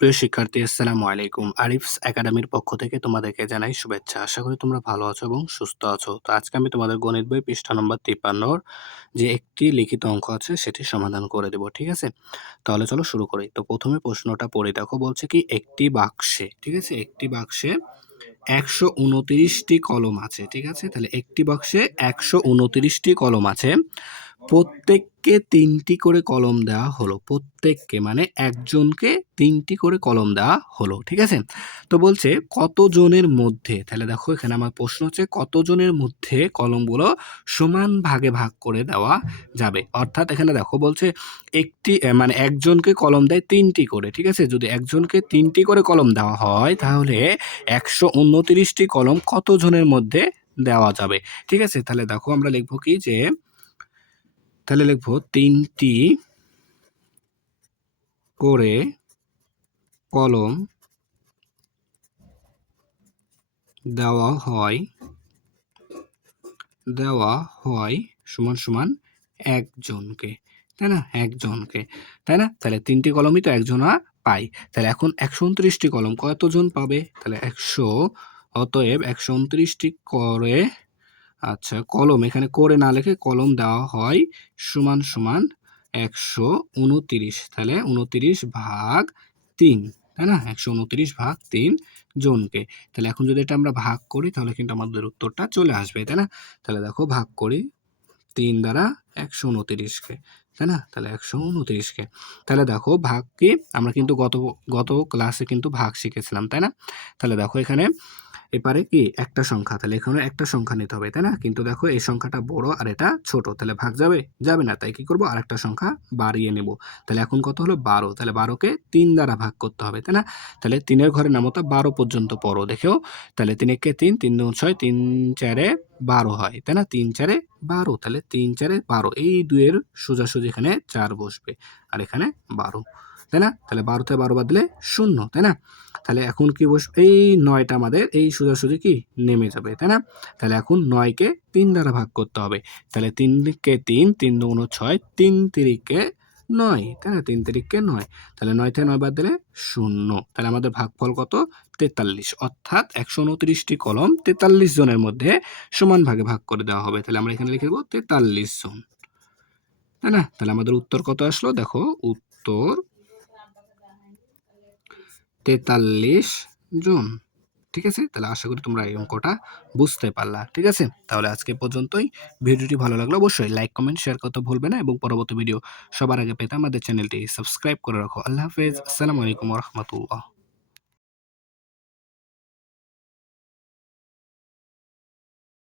প্রিয় শিক্ষার্থী, আসসালামু আলাইকুম। আরিফস একাডেমির পক্ষ থেকে তোমাদেরকে জানাই শুভেচ্ছা। আশা করি তোমরা ভালো আছো এবং সুস্থ আছো। তো আজকে আমি তোমাদের গণিত বই পৃষ্ঠা নম্বর 53 র যে একটি লিখিত অঙ্ক আছে সেটি সমাধান করে দেব। ঠিক আছে? তাহলে চলো শুরু করি। তো ১ম এ প্রশ্নটা পড়ে দেখো, বলছে কি একটি বাক্সে, ঠিক আছে? একটি বাক্সে ১২৯ টি কলম আছে। ঠিক আছে? তাহলে একটি বাক্সে ১২৯ টি কলম আছে। প্রত্যেককে ৩ টি করে কলম দেওয়া হলো। প্রত্যেককে মানে একজনকে ৩ টি করে কলম দেওয়া হলো। ঠিক আছে? তো বলছে কতজনের মধ্যে, তাহলে দেখো এখানে আমার প্রশ্ন হচ্ছে কতজনের মধ্যে কলমগুলো সমান ভাগে ভাগ করে দেওয়া যাবে। অর্থাৎ এখানে দেখো বলছে একটি মানে একজনকে কলম দেয় ৩ টি করে। ঠিক আছে? যদি একজনকে ৩ টি করে কলম দেওয়া হয় তাহলে ১২৯ টি কলম কতজনের মধ্যে দেওয়া যাবে। ঠিক আছে? তাহলে দেখো আমরা লিখব কি যে তাহলে লিখব ৩ টি করে কলম দেওয়া হয় সমান সমান একজনকে, তাই না? একজনকে, তাই না? তাহলে ৩ টি কলমই তো একজনা পায়। তাহলে এখন ১২৯ টি কলম কতজন পাবে? তাহলে ১০০ অতএব ১২৯ টি করে আচ্ছা কলম এখানে করে না লিখে কলম দেওয়া হয় সমান সমান ১২৯। তাহলে ২৯ ভাগ ৩, তাই না? ১২৯ ভাগ ৩ জনকে। তাহলে এখন যদি এটা আমরা ভাগ করি তাহলে কিন্তু আমাদের উত্তরটা চলে আসবে, তাই না? তাহলে দেখো ভাগ করি ৩ দ্বারা ১২৯ কে, তাই না? তাহলে ১২৯ কে। তাহলে দেখো ভাগ কি আমরা কিন্তু গত ক্লাসে কিন্তু ভাগ শিখেছিলাম, তাই না? তাহলে দেখো এখানে এপারে কি একটা সংখ্যা, তাহলে এখানে একটা সংখ্যা নিতে হবে, তাই না? কিন্তু দেখো এই সংখ্যাটা বড় আর এটা ছোট, তাহলে ভাগ যাবে? যাবে না। তাই কি করব? আরেকটা সংখ্যা বাড়িয়ে নেব। তাহলে এখন কত হলো? ১২। তাহলে ১২ কে ৩ দ্বারা ভাগ করতে হবে, তাই না? তাহলে ৩ এর ঘরের নামতা ১২ পর্যন্ত পড়ো দেখেও। তাহলে ৩ একে ৩, ৩ দুগুণ ৬, ৩ চারে ১২ হয়, তাই না? ৩ চারে ১২, তাহলে ৩ চারে ১২। এই ২ এর সোজাসুজি এখানে ৪ বসবে আর এখানে ১২, তাই না? তাহলে ১২ থেকে ১২ বাদ দিলে ০, তাই না? তাহলে এখন কি বসবে? এই ৯টা আমাদের এই সোজাসুজি কি নেমে যাবে, তাই না? তাহলে এখন ৯ কে ৩ দ্বারা ভাগ করতে হবে। তাহলে ৩ কে ৩, ৩ দুগুণ ৬, ৩ তিরিকে ৯, তাই না? ৩ তিরিকে ৯। তাহলে ৯ থেকে ৯ বাদ দিলে ০। তাহলে আমাদের ভাগফল কত? ৪৩। অর্থাৎ ১২৯ টি কলম ৪৩ জনের মধ্যে সমান ভাগে ভাগ করে দেওয়া হবে। তাহলে আমরা এখানে লিখে দেব ৪৩ জন, তাই না? তাহলে আমাদের উত্তর কত আসলো? দেখো উত্তর ৪৩ জন। ঠিক আছে? তাহলে আশা করি তোমরা এই অঙ্কটা বুঝতে পারলা। ঠিক আছে? তাহলে আজকে এ পর্যন্তই। ভিডিওটি ভালো লাগলে অবশ্যই লাইক, কমেন্ট, শেয়ার করতে ভুলবে না এবং পরবর্তী ভিডিও সবার আগে পেতে আমাদের চ্যানেলটি সাবস্ক্রাইব করে রাখো। আল্লাহ হাফেজ। আসসালামু আলাইকুম ওয়া রাহমাতুল্লাহ।